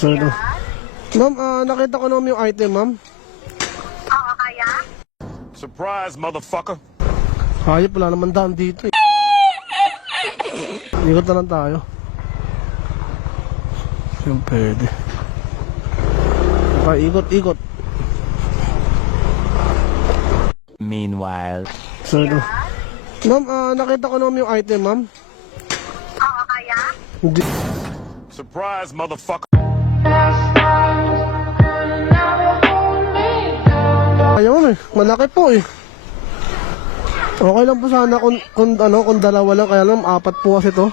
So, ito. Ma'am, nakita ko naman yung item, ma'am. Oo, kaya? Surprise, motherfucker. Hayop, wala naman daan dito eh. Ikot na lang tayo. Yung pwede. Ikot. Meanwhile. So, ito. Ma'am, nakita ko naman yung item, ma'am. Oo, kaya? Hindi. Surprise, motherfucker. Ayaw, ma'am eh. Malaki po eh. Okay lang po sana kung dalawa lang. Kaya lang, 4 po kasi to.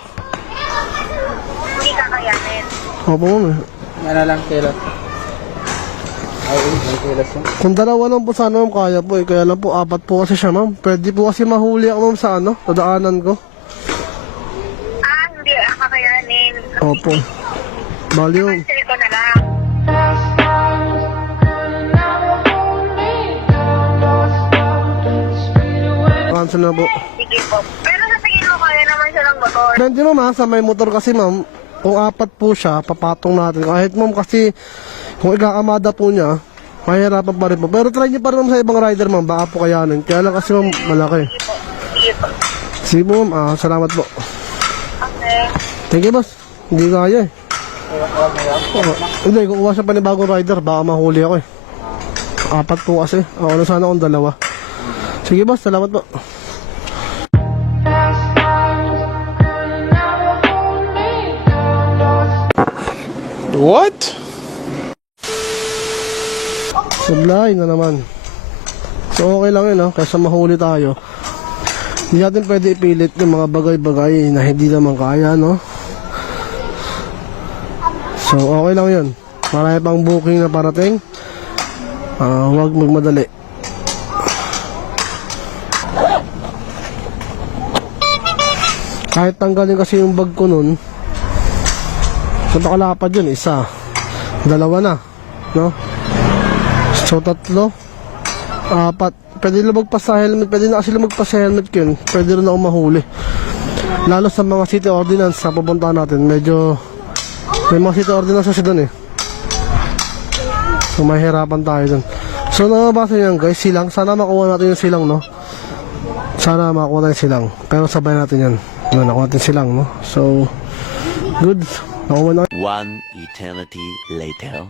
Hindi kakayanin. Opo, ma'am eh. Ano lang kilo? Ay, may kilos yun. Kung dalawa lang po sana, ma'am, kaya po eh. Kaya lang po, 4 po kasi siya, ma'am. Pwede po kasi mahuli ako, ma'am, sa dadaanan ko. Hindi kakayanin. Opo. Bali yun. Cancel ko na lang. Cancel na po. Sige po. Pero sa tingin mo, kaya naman siya ng motor. Depende naman ha, sa may motor kasi, ma'am. Kung 4 po siya, papatong natin. Kahit, ma'am, kasi kung ikakamada po niya, mahirapan pa rin po. Pero try niyo pa rin, ma'am, sa ibang rider, ma'am. Baka po kayanin. Kaya lang kasi, ma'am, malaki. Sige po. Sige po. Sige po, ma'am. Salamat po. Okay. Thank you, boss. Hindi kaya eh. Hindi, kukuha siya pa ni bagong rider. Baka mahuli ako eh. 4 po kasi. Ano sana kung 2. Sige, boss. Salamat po. What? Sublay na naman. So okay lang yun, no? Kaysa mahuli tayo. Hindi natin pwede ipilit yung mga bagay-bagay na hindi naman kaya, no? So okay lang yun. Marami pang booking na parating. Huwag magmadali. Kahit tanggalin kasi yung bag ko nun, so nakalapad yun, 1, 2 na, no? So 3, 4. Pwede lumagpas sa helmet. Pwede na kasi lumagpas sa helmet ko yun. Pwede rin ako mahuli. Lalo sa mga city ordinance na pupuntahan natin. Medyo may mga city ordinance kasi doon eh. So mahirapan tayo doon. So nabasa niyan guys, silang. Sana makuha natin yung silang, no? Sana makuha natin silang. Pero sabay natin yan. Nakuha natin silang, no? So good. Nakuha na. One eternity later.